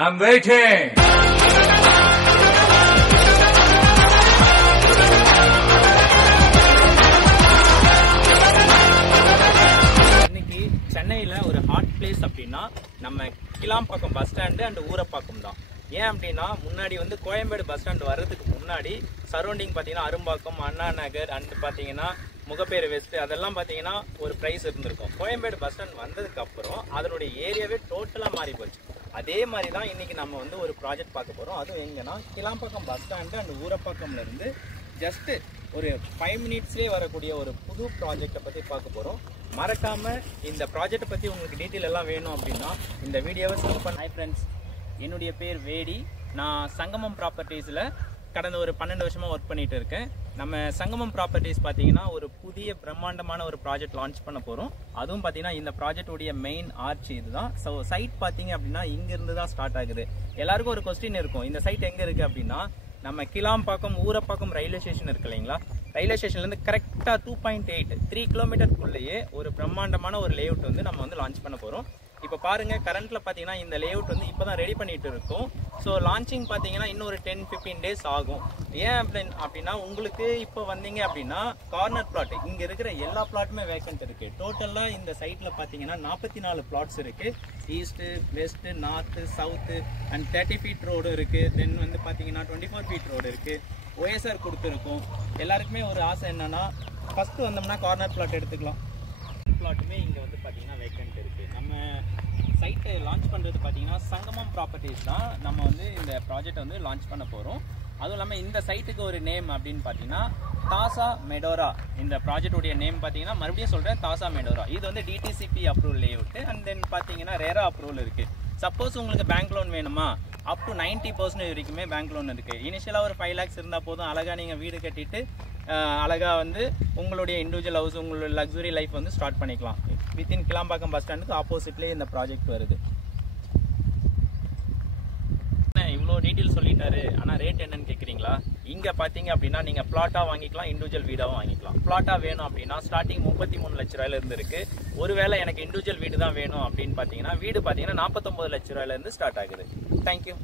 I'm waiting. இன்னைக்கு சென்னையில ஒரு ஹாட் பிளேஸ் அப்படின்னா நம்ம Kilambakkam bus stand and Urapakkam தான். ஏன் அப்படின்னா முன்னாடி வந்து கோயம்பேடு பஸ் ஸ்டாண்ட் வர்றதுக்கு முன்னாடி சரௌண்டிங் பார்த்தீங்கன்னா அரும்பாக்கம், அண்ணா நகர் அண்ட் பார்த்தீங்கன்னா முகப்பேறு வெஸ்ட் அதெல்லாம் பார்த்தீங்கன்னா ஒரு ப்ரைஸ் இருந்திருக்கும். கோயம்பேடு பஸ் ஸ்டாண்ட் வந்ததுக்கு அப்புறம் அதனுடைய ஏரியாவே டோட்டலாக மாறி போச்சு. அதே மாதிரி தான் இன்னைக்கு நம்ம வந்து ஒரு ப்ராஜெக்ட் பார்க்க போகிறோம். அதுவும் எங்கன்னா கிளாம்பாக்கம் பஸ் ஸ்டாண்டு அண்ட் ஊரப்பாக்கம்ல இருந்து ஜஸ்ட் ஒரு 5 மினிட்ஸ்லேயே வரக்கூடிய ஒரு புது ப்ராஜெக்டை பற்றி பார்க்க போகிறோம். மறக்காம இந்த ப்ராஜெக்டை பற்றி உங்களுக்கு டீட்டெயில் எல்லாம் வேணும் அப்படின்னா இந்த வீடியோவை ஸ்கிப் பண்ண. ஹாய் ஃப்ரெண்ட்ஸ், என்னுடைய பேர் வேடி. நான் சங்கமம் ப்ராப்பர்ட்டிஸில் கடந்த ஒரு 12 வருஷமாக ஒர்க் பண்ணிட்டு இருக்கேன். நம்ம சங்கமம் ப்ராப்பர்ட்டிஸ் பார்த்தீங்கன்னா ஒரு புதிய பிரம்மாண்டமான ஒரு ப்ராஜெக்ட் லான்ச் பண்ண போகிறோம். அதுவும் பார்த்தீங்கன்னா இந்த ப்ராஜெக்டுடைய மெயின் ஆர்ச் இதுதான். ஸோ சைட் பார்த்தீங்க அப்படின்னா இங்கிருந்து தான் ஸ்டார்ட் ஆகுது. எல்லாருக்கும் ஒரு கொஸ்டின் இருக்கும், இந்த சைட் எங்கே இருக்குது அப்படின்னா நம்ம கிளாம்பாக்கம் ஊரப்பாக்கம் ரயில்வே ஸ்டேஷன் இருக்கு இல்லைங்களா, ரயில்வே ஸ்டேஷன்லேருந்து கரெக்டாக 2.8 3 கிலோமீட்டருக்குள்ளேயே ஒரு பிரம்மாண்டமான ஒரு லேஅவுட் வந்து நம்ம வந்து லான்ச் பண்ண போகிறோம். இப்போ பாருங்க, கரண்ட்ல பார்த்தீங்கன்னா இந்த லேஅவுட் வந்து இப்போ தான் ரெடி பண்ணிட்டு இருக்கோம். ஸோ லான்ச்சிங் பார்த்தீங்கன்னா இன்னும் ஒரு 10-15 டேஸ் ஆகும். ஏன் அப்படின்னா உங்களுக்கு இப்போ வந்தீங்க அப்படின்னா கார்னர் பிளாட் இங்கே இருக்கிற எல்லா பிளாட்டுமே வேக்கன்ட் இருக்கு. டோட்டலாக இந்த சைட்ல பார்த்தீங்கன்னா 44 பிளாட்ஸ் இருக்கு. East, west, north, south and 30 feet road இருக்கு. தென் வந்து பார்த்தீங்கன்னா 24 ஃபீட் ரோடு இருக்கு. OSR கொடுத்துருக்கோம். எல்லாருக்குமே ஒரு ஆசை என்னன்னா ஃபர்ஸ்ட் வந்தோம்னா கார்னர் பிளாட் எடுத்துக்கலாம். பிளாட்டுமே இங்கே வந்து பார்த்தீங்கன்னா வேக்கன்ட் இருக்கு. நம்ம சைட்டை லான்ச் பண்ணுறது பார்த்தீங்கன்னா சங்கமம் ப்ராப்பர்ட்டிஸ் தான். நம்ம வந்து இந்த ப்ராஜெக்ட் வந்து லான்ச் பண்ண போகிறோம். அதுவும் இல்லாமல் இந்த சைட்டுக்கு ஒரு நேம் அப்படின்னு பார்த்தீங்கன்னா தாசா மெடோரா. இந்த ப்ராஜெக்டுடைய நேம் பார்த்தீங்கன்னா மறுபடியும் சொல்கிறேன், தாசா மெடோரா. இது வந்து DTCP approval layout and then பார்த்தீங்கன்னா ரேரா அப்ரூவல் இருக்குது. சப்போஸ் உங்களுக்கு பேங்க் லோன் வேணுமா, அப் டு 90% வரைக்குமே பேங்க் லோன் இருக்குது. இனிஷியலாக ஒரு 5 lakhs இருந்தால் போதும், அழகாக நீங்கள் வீடு கட்டிட்டு அழகாக வந்து உங்களுடைய இண்டிவிஜுவல் ஹவுஸ், உங்களுடைய லக்ஸுரி லைஃப் வந்து ஸ்டார்ட் பண்ணிக்கலாம். வித்தின் கிளாம்பாக்கம் பஸ் ஸ்டாண்டுக்கு ஆப்போசிட்லேயே இந்த ப்ராஜெக்ட் வருது. இவ்வளோ டீட்டெயில் சொல்லிட்டாரு, ஆனால் ரேட் என்னன்னு கேட்குறீங்களா? இங்கே பார்த்தீங்க அப்படின்னா நீங்கள் பிளாட்டாக வாங்கிக்கலாம், இண்டிவிஜுவல் வீடாகவும் வாங்கிக்கலாம். பிளாட்டாக வேணும் அப்படின்னா ஸ்டார்டிங் 33 லட்ச ரூபாயிலேருந்து இருக்குது. ஒருவேளை எனக்கு இண்டிவிஜுவல் வீடு தான் வேணும் அப்படின்னு பார்த்தீங்கன்னா வீடு பார்த்தீங்கன்னா 49 லட்ச ரூபாயிலேருந்து ஸ்டார்ட் ஆகுது. தேங்க்யூ.